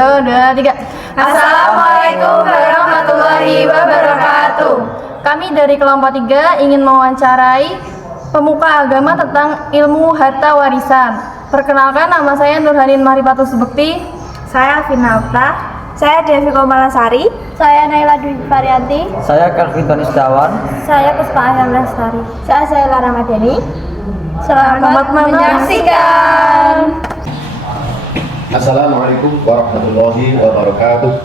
1, 2, 3. Assalamualaikum warahmatullahi wabarakatuh. Kami dari kelompok 3 ingin mewawancarai pemuka agama tentang ilmu harta warisan. Perkenalkan, nama saya Nurhanin Mahripatus Bekti. Saya Finalta. Saya Devi Komalasari. Saya Naila Dwi Varianti. Saya Calvin Tony Setiawan. Saya Puspa Ayam Lestari. Saya Lara Madani. Selamat menyaksikan. Assalamualaikum warahmatullahi wabarakatuh.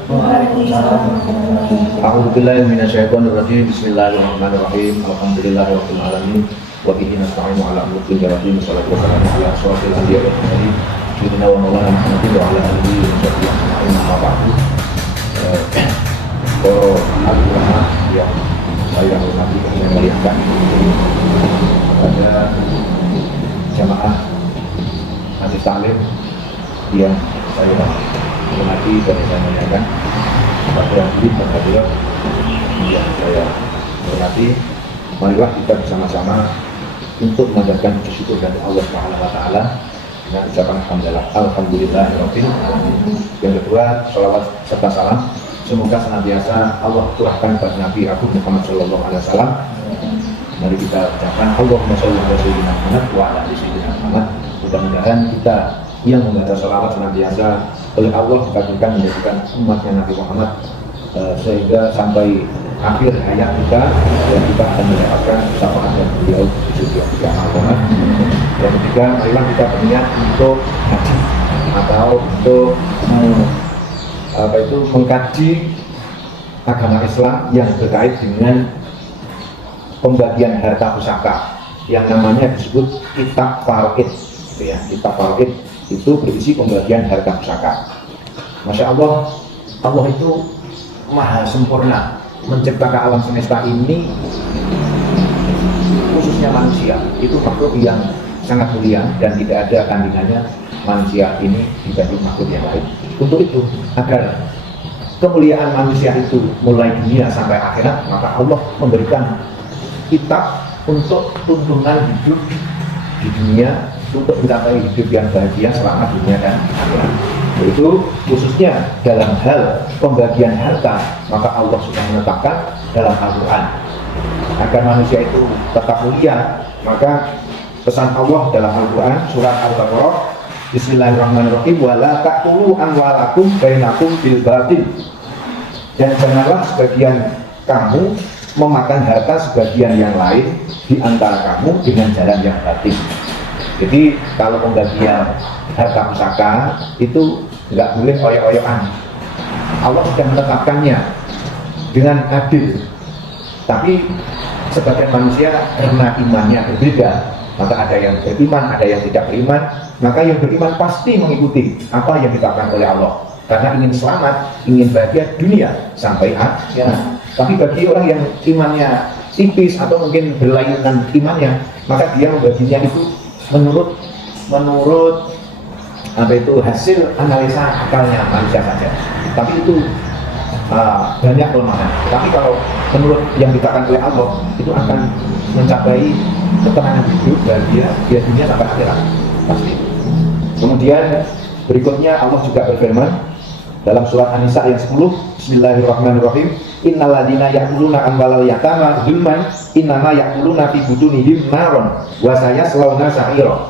A'udzubillahi minasyaitonir rajim. Bismillahirrahmanirrahim. Alhamdulillahirabbil alamin. Wa bihi nasta'inu ala umuri dunya. Wassalatu wassalamu ala asyrofil anbiya'i wal mursalin. Sayyidina wa maulana Muhammadin wa ala alihi wa sahbihi ajma'in. Amma ba'du. Para ulama yang saya hormati dan saya muliakan, kepada jamaah Masjid Taklim yang saya hormati dan saya muliakan, kepada hadirin dan hadirat yang saya hormati, marilah kita bersama-sama untuk mengajarkan bersyukur dari Allah Subhanahu wa taala dengan ucapan alhamdulillahirabbil alamin. Yang kedua, shalawat serta salam semoga senantiasa Allah curahkan kepada Nabi Agung Muhammad sallallahu alaihi wasallam. Mari kita ucapkan Allahumma shalli ala sayyidina Muhammad wa ala ali sayyidina Muhammad. Mudah-mudahan kita yang membaca shalawat senantiasa oleh Allah dikabulkan menjadikan umatnya Nabi Muhammad sehingga sampai akhir hayat kita dan kita akan mendapatkan syafaat dari beliau di surga kiamat. Yang ketiga, marilah kita berniat untuk haji atau untuk mengkaji agama Islam yang terkait dengan pembagian harta pusaka yang namanya disebut kitab faraid, ya. Kitab faraid itu berisi pembagian harta pusaka. Masya Allah, Allah itu maha sempurna menciptakan alam semesta ini, khususnya manusia. Itu makhluk yang sangat mulia dan tidak ada tandingannya manusia ini dibanding makhluk yang lain. Untuk itu, agar kemuliaan manusia itu mulai dunia sampai akhirat, maka Allah memberikan kitab untuk tuntunan hidup di dunia, untuk mencapai hidup yang bahagia selama dunia dan akhirat. Yaitu khususnya dalam hal pembagian harta, maka Allah sudah menetapkan dalam Al-Quran agar manusia itu tetap mulia. Maka pesan Allah dalam Al-Quran surat Al-Baqarah, Bismillahirrahmanirrahim, wala taqulu amwalakum bainakum bil batil. Dan janganlah sebagian kamu memakan harta sebagian yang lain di antara kamu dengan jalan yang batil. Jadi kalau pembagian harta pusaka itu nggak boleh oyo-oyoan. Allah sudah menetapkannya dengan adil. Tapi sebagian manusia karena imannya berbeda, maka ada yang beriman, ada yang tidak beriman. Maka yang beriman pasti mengikuti apa yang ditetapkan oleh Allah, karena ingin selamat, ingin bahagia dunia sampai akhirat. Tapi bagi orang yang imannya tipis atau mungkin berlainan imannya, maka dia membaginya itu menurut hasil analisa akalnya manusia saja. Tapi itu banyak kelemahan. Tapi kalau menurut yang ditetapkan oleh Allah, itu akan mencapai ketenangan hidup bahagia di dunia sampai akhirat pasti. Kemudian berikutnya Allah juga berfirman dalam surat An-Nisa ayat 10, Bismillahirrahmanirrahim, innalladzina ya'kuluna amwalal yatama zulman innama ya'kuluna fi butunihim naron wa sayaslawna sa'ira.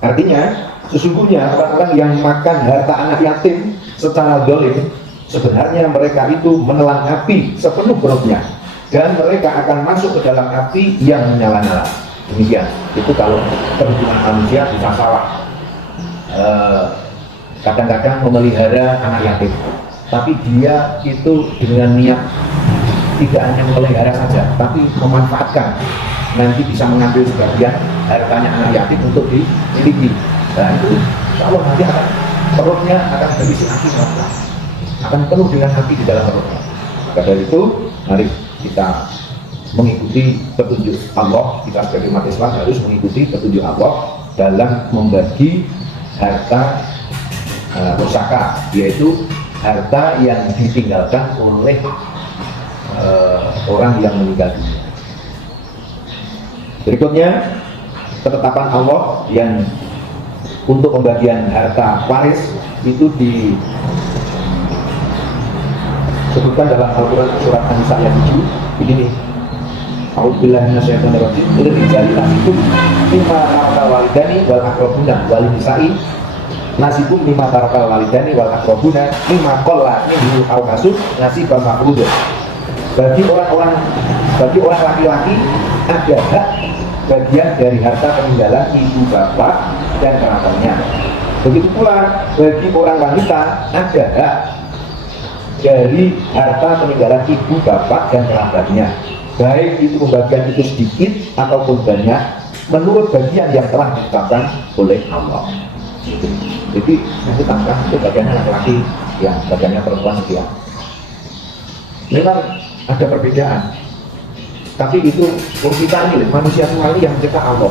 Artinya, sesungguhnya orang-orang yang makan harta anak yatim secara zalim, sebenarnya mereka itu menelan api sepenuh perutnya dan mereka akan masuk ke dalam api yang menyala-nyala. Demikian. Itu kalau perhitungan manusia bisa salah. Kadang-kadang memelihara anak yatim, tapi dia itu dengan niat tidak hanya memelihara saja, tapi memanfaatkan, nanti bisa mengambil sebagian hartanya anak yatim untuk dimiliki. Dan itu insya Allah nanti perutnya akan berisi api neraka, akan penuh dengan api di dalam perutnya. Maka dari itu, mari kita mengikuti petunjuk Allah. Kita sebagai umat Islam harus mengikuti petunjuk Allah dalam membagi harta pusaka, yaitu harta yang ditinggalkan oleh orang yang meninggal dunia. Berikutnya, ketetapan Allah yang untuk pembagian harta waris itu Sebutkan dalam Al-Quran surat An-Nisa ayat 7 begini. A'udzubillahi minasyaitonirrajim. Lirijali nasibum mimma tarakal walidani wal aqrabuna wal nisa'i nasibum mimma tarakal walidani wal aqrabuna mimma qalla minhu aw kasub nasibam mafruḍah. Bagi orang laki-laki ada hak bagian dari harta peninggalan ibu bapak dan kerabatnya. Begitu pula bagi orang wanita ada hak dari harta peninggalan ibu bapak dan kerabatnya, baik itu pembagian itu sedikit ataupun banyak menurut bagian yang telah ditetapkan oleh Allah. Jadi yang ditetapkan itu bagiannya laki-laki, yang bagiannya perempuan sekian. Memang ada perbedaan, tapi itu kita ini manusia semua ini yang mencipta Allah,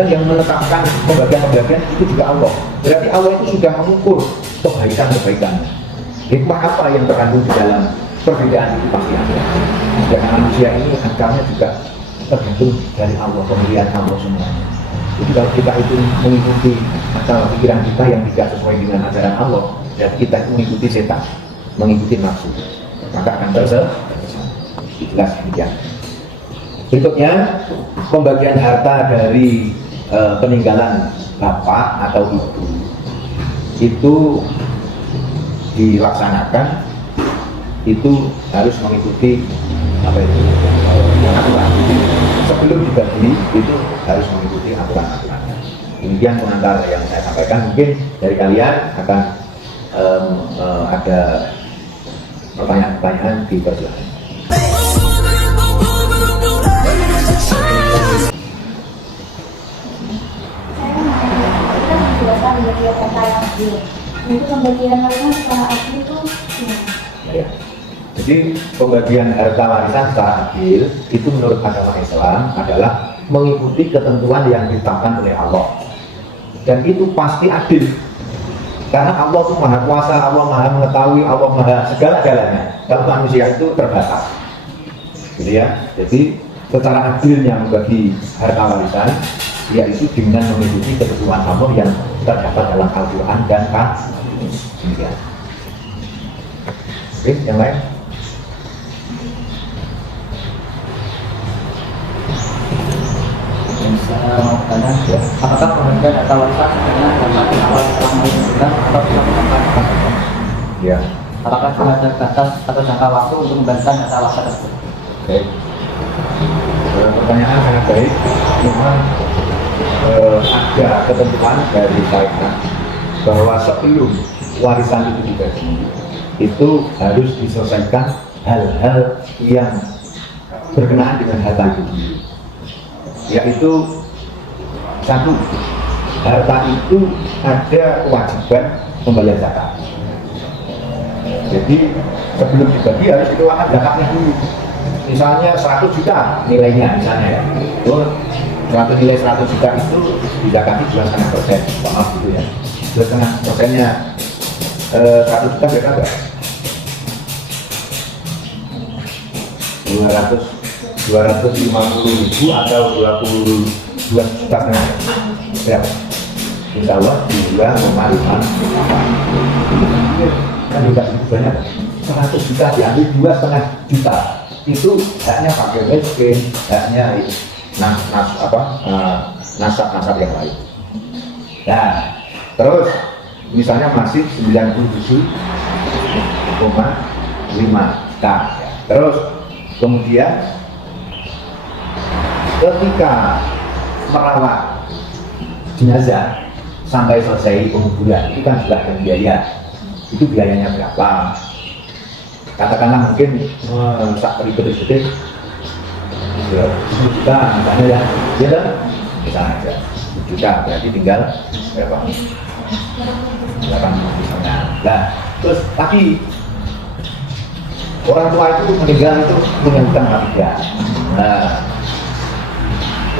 dan yang menetapkan pembagian-pembagian itu juga Allah. Berarti Allah itu sudah mengukur kebaikan-kebaikannya. Hikmah apa yang terkandung di dalam perbedaan itu pasti ada. Dan manusia ini akalnya juga tergantung dari Allah, pemilihan Allah semuanya. Jadi kalau kita itu mengikuti akal pikiran kita yang tidak sesuai dengan ajaran Allah, dan kita itu mengikuti setan, mengikuti nafsu, maka akan tersesat. Jelas demikian. Berikutnya, pembagian harta dari peninggalan bapak atau ibu itu dilaksanakan, itu harus mengikuti apa itu aturan. Sebelum dibagi itu harus mengikuti aturan-aturannya. Demikian pengantar yang saya sampaikan. Mungkin dari kalian akan ada pertanyaan-pertanyaan, dipersilakan. Itu pembagian warisan secara adil itu Ya. Jadi pembagian harta warisan secara adil itu menurut agama Islam adalah mengikuti ketentuan yang ditetapkan oleh Allah, dan itu pasti adil karena Allah itu maha kuasa, Allah maha mengetahui, Allah maha segala-galanya. Kalau manusia itu terbatas, gitu ya. Jadi secara adilnya membagi harta warisan yaitu dengan mengikuti ketentuan Allah yang terdapat dalam Al-Quran dan demikian. Oke, yang lain? Apakah pembagian harta warisan sebenarnya dapat diawal selama 5 bulan atau dilakukan? Ya. Apakah sudah ada batas atau jangka waktu untuk membagikan harta warisan tersebut? Oke. Pertanyaan sangat baik. Memang ada ketentuan dari syariat bahwa sebelum warisan itu dibagi itu harus diselesaikan hal-hal yang berkenaan dengan harta itu, yaitu satu, harta itu ada kewajiban membayar zakat. Jadi sebelum dibagi harus dikeluarkan zakatnya dulu. Misalnya 100 juta nilainya, misalnya ya, suatu nilai 100 juta itu dizakati 2,5%, maaf gitu ya, 2,5%-nya 100 juta berapa enggak? 250.000 atau 22 juta berapa? Insya Allah 2,5 kan juga banyak. 100 juta diambil 2,5 juta itu haknya pakai miskin, haknya nasab yang lain. Nah, terus misalnya masih 97,5 juta. Terus kemudian ketika merawat jenazah sampai selesai penguburan itu kan juga ada biaya. Itu biayanya berapa? Katakanlah mungkin sak ribet-ribet ya 10 juta misalnya ya, ya kan? Misalnya aja 10 juta berarti tinggal berapa? 8 misalnya. Nah, terus tapi orang tua itu meninggal itu punya hutang apa tidak? Nah,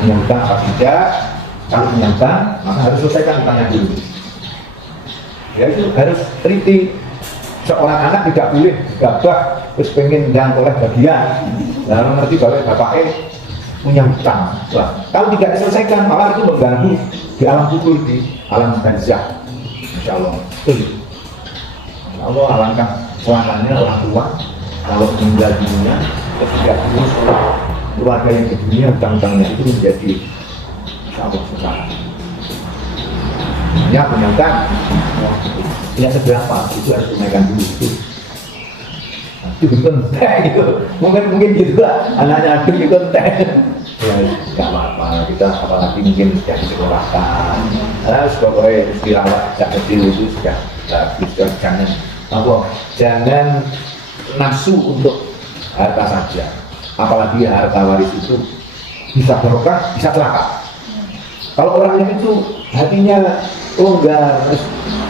punya hutang apa tidak? Kalau punya hutang, maka harus selesaikan hutangnya dulu. Ya itu harus teliti. Seorang anak tidak boleh gabah terus pengen yang oleh bagian. Nah, mengerti bahwa bapaknya punya hutang. Nah, kalau tidak diselesaikan, malah itu mengganggu di alam kubur, di alam barzakh. Insya Allah. Insya Allah alangkah selamanya orang tua kalau meninggal dunia ketika diurus oleh keluarga yang di dunia, hutang-hutangnya itu menjadi sangat besar. Hanya punya hutang, tidak seberapa, itu harus tunaikan dulu itu. Itu penting itu, mungkin gitu lah, anaknya itu penting. Ya, nggak apa-apa, kita apalagi mungkin sudah disekolahkan, harus pokoknya dirawat sejak kecil itu sudah bagus. Jangan nafsu untuk harta saja, apalagi harta waris itu bisa barokah, bisa celaka. Kalau orangnya itu hatinya longgar, terus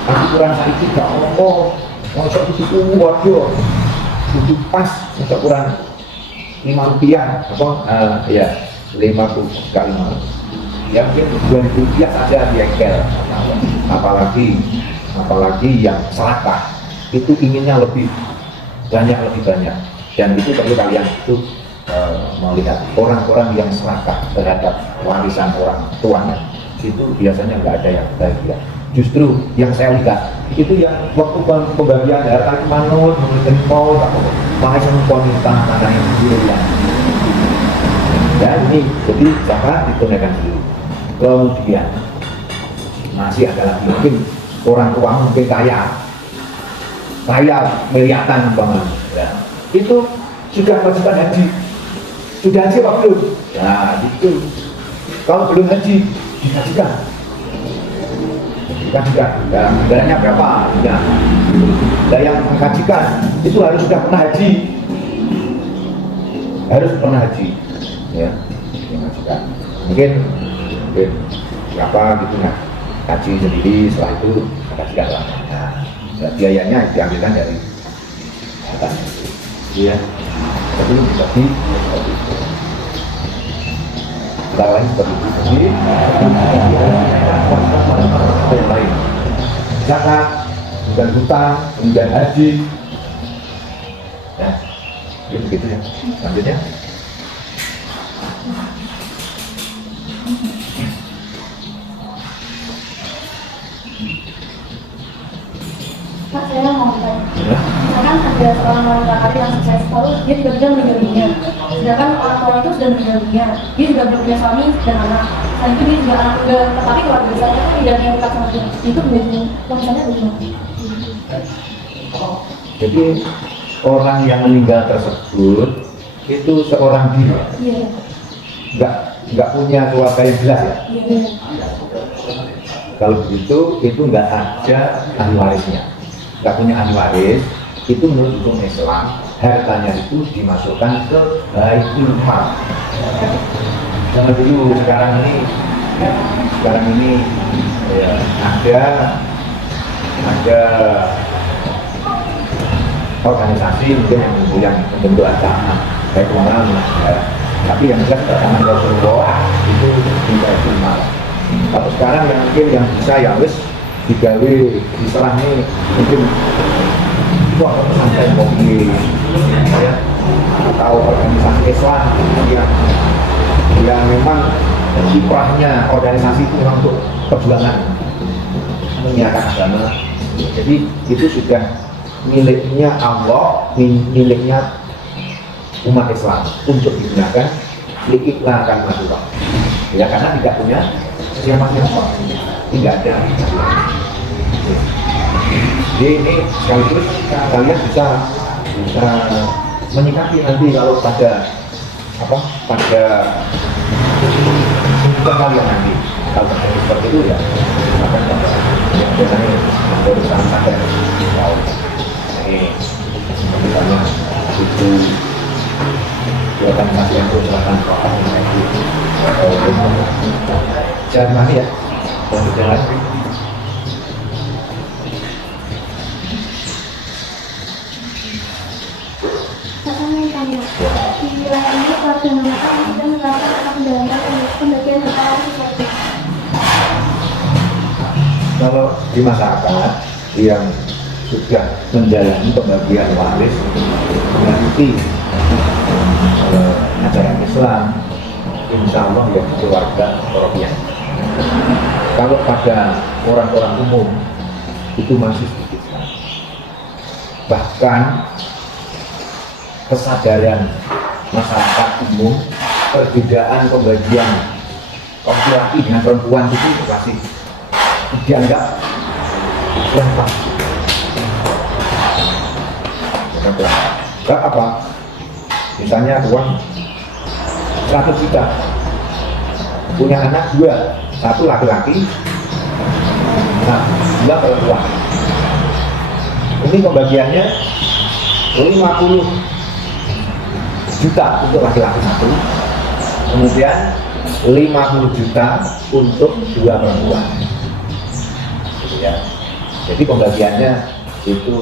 hati kurang sakit, gak ngomong, masuk di situ, waduh, itu pas, masuk kurang 5 rupiah, ya 50 kali 5, ya mungkin 2000 rupiah saja diengkel. Apalagi yang serakah itu inginnya lebih banyak, dan itu perlu kalian itu melihat orang-orang yang serakah terhadap warisan orang tuanya itu biasanya nggak ada yang bahagia. Justru yang saya lihat itu yang waktu pembagian harta itu manut, mau malah wanita mana yang duluan. Dan ini jadi zakat ditunaikan dulu. Kemudian masih ada lagi mungkin orang tua mungkin kaya miliaran banget. Ya. Itu sudah wajibkan haji. Sudah haji apa belum? Nah itu kalau belum haji dihajikan. Darahnya berapa? Ya. Dan yang menghajikan itu harus sudah pernah haji. Ya, menghajikan. Mungkin berapa gitu nah. Haji sendiri, setelah itu hajikan lah. Nah, biayanya diambilkan dari atas. Iya. Tapi seperti lain seperti itu. Yang lain, zakat, dan hutang, kemudian haji, ya, begitu ya. Selanjutnya, Pak, saya mau tanya. Misalkan ada seorang wanita karir yang sukses, lalu dia tiba-tiba meninggal dunia. Sedangkan orang tua itu sudah meninggal dunia, dia juga belum punya suami dan anak. Selain itu dia juga anak muda, tetapi keluarga besarnya itu tidak yang dekat sama dia. Itu menjadi warisannya bagaimana? jadi orang yang meninggal tersebut itu seorang diri, Iya. nggak punya keluarga yang jelas ya. Iya. Kalau begitu itu nggak ada ahli warisnya, nggak punya ahli waris. Itu menurut hukum Islam hartanya itu dimasukkan ke Baitul Mal. Jangan dulu, sekarang ini ya, ada organisasi mungkin yang membentuk acara baik orang ya. Tapi yang jelas pertama Rasulullah itu di Baitul Mal. Kalau sekarang yang mungkin yang bisa ya wis digawe diserah nih mungkin kok sampai kopi ya, atau organisasi Islam yang memang kiprahnya organisasi itu memang untuk perjuangan menyiarkan agama. Jadi itu sudah miliknya Allah, miliknya umat Islam untuk digunakan diiklankan masyarakat. Ya karena tidak punya siapa-siapa, tidak ada. Jadi ini sekaligus kalian bisa menyikapi nanti kalau pada kehidupan kalian nanti kalau terjadi seperti itu ya akan biasanya berusaha sadar tahu ini misalnya itu organisasi yang berusaha jangan mani ya untuk jalan. Di wilayah ini keluarga mereka sudah menerapkan anak menjalankan pembagian harta waris seperti Kalau di masyarakat yang sudah menjalani pembagian waris mengikuti ajaran Islam, insya Allah ya keluargaOropiah. Kalau pada orang-orang umum itu masih sedikit. Bahkan kesadaran masyarakat umum, perbedaan pembagian laki-laki dengan perempuan itu masih dianggap lengkap. Gak apa? Misalnya uang 100 juta, punya anak 2, 1 laki-laki, nah 2 perempuan. Ini pembagiannya 50 juta untuk laki-laki 1, kemudian 50 juta untuk 2 perempuan. Ya. Jadi pembagiannya itu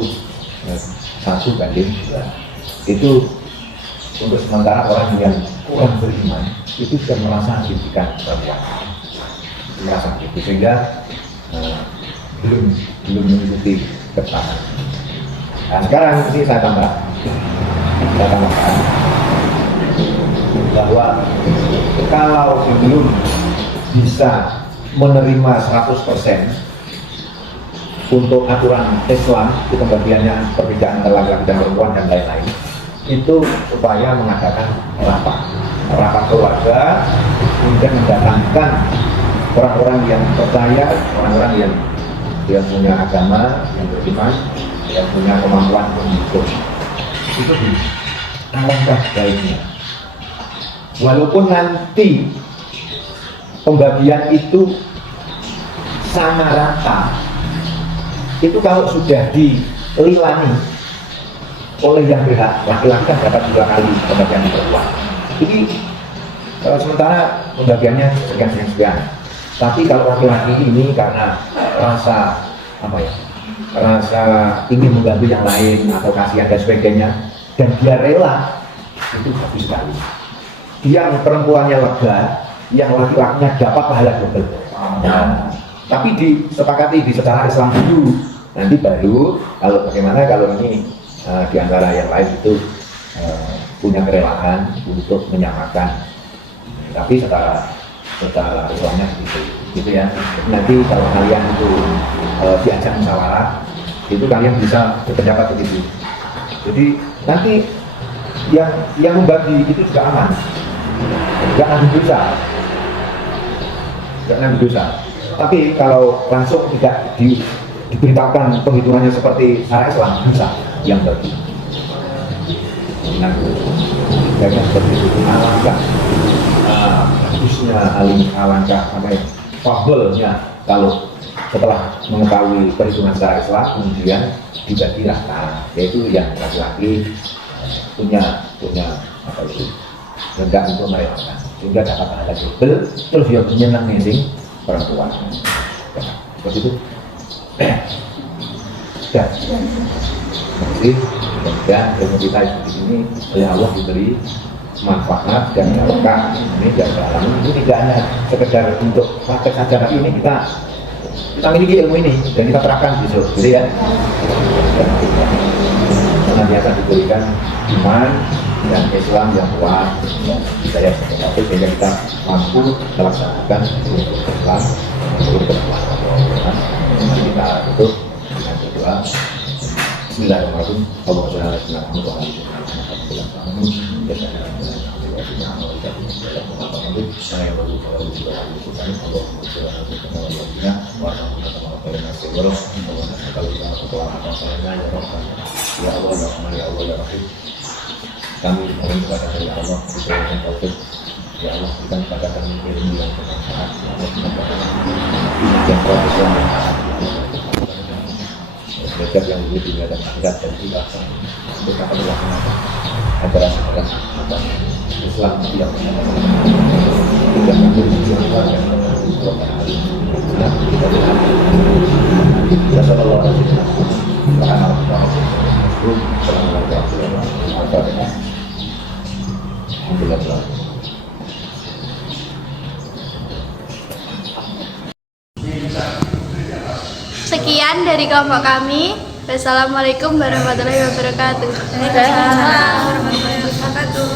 1:2. Itu untuk sementara orang yang kurang beriman itu sudah merasa didikan perempuan, merasa gitu, sehingga belum mengikuti keterangan. Nah sekarang ini saya tambahkan bahwa kalau belum bisa menerima 100% untuk aturan Islam, itu pembagiannya perbedaan antara laki-laki dan perempuan dan lain-lain, itu upaya mengadakan rapat keluarga, kemudian mendatangkan orang-orang yang percaya, orang-orang yang punya agama, yang beriman, yang punya kemampuan untuk itu alangkah baiknya. Walaupun nanti pembagian itu sama rata, itu kalau sudah dililani oleh yang berhak, laki-laki kan dapat 2 kali pembagian perempuan. Jadi sementara pembagiannya sekian. Tapi kalau laki-laki ini karena rasa rasa ingin membantu yang lain atau kasihan dan sebagainya, dan dia rela, itu bagus sekali. Yang perempuannya lega, yang laki-lakinya dapat pahala double. Nah, tapi disepakati secara Islam dulu, nanti baru kalau ini di antara yang lain itu punya kerelaan untuk menyamakan, tapi secara Islamnya gitu ya. Nanti kalau kalian itu diajak musyawarah, itu kalian bisa berpendapat begitu. Jadi nanti yang membagi itu juga aman, jangan dosa. Tapi kalau langsung tidak diberitakan penghitungannya seperti syariat Islam, dosa yang bagi. Nah, kayaknya seperti itu. Alangkah bagusnya, alangkah fabelnya kalau setelah mengetahui perhitungan secara Islam kemudian dibagi rata, yaitu yang laki-laki punya rendah untuk mereka, sehingga dapat pahala double, terus dia menyenang sing perempuan. Seperti itu. Dan ilmu kita di sini oleh Allah diberi manfaat dan berkah ini dan ini tidak hanya sekedar untuk praktek saja, tapi ini kita miliki ilmu ini dan kita terapkan besok, gitu ya. Nanti akan diberikan iman dan Islam yang kuat, saya seperti sehingga kita mampu melaksanakan Islam untuk bermanfaat. Kita tutup dengan berdoa. Bismillahirrahmanirrahim. Allahumma shalli ala sayyidina Muhammad wa ala alihi ya Allah ya Rahman ya Allah ya Rahim. Kami mohon kepada Allah diberikan taufik. Ya Allah, berikan kepada kami ilmu yang bermanfaat. Ya Allah, berikan kepada kami yang profesional, belajar yang lebih dunia dan akhirat dan juga untuk kami laksanakan acara sekarang Islam yang tidak mampu dijuangkan dan dijuangkan hari ini. Kita dengar. Ya Sallallahu Alaihi Wasallam. Alhamdulillah. Sekian dari kelompok kami. Wassalamualaikum warahmatullahi wabarakatuh. Waalaikumsalam warahmatullahi wabarakatuh.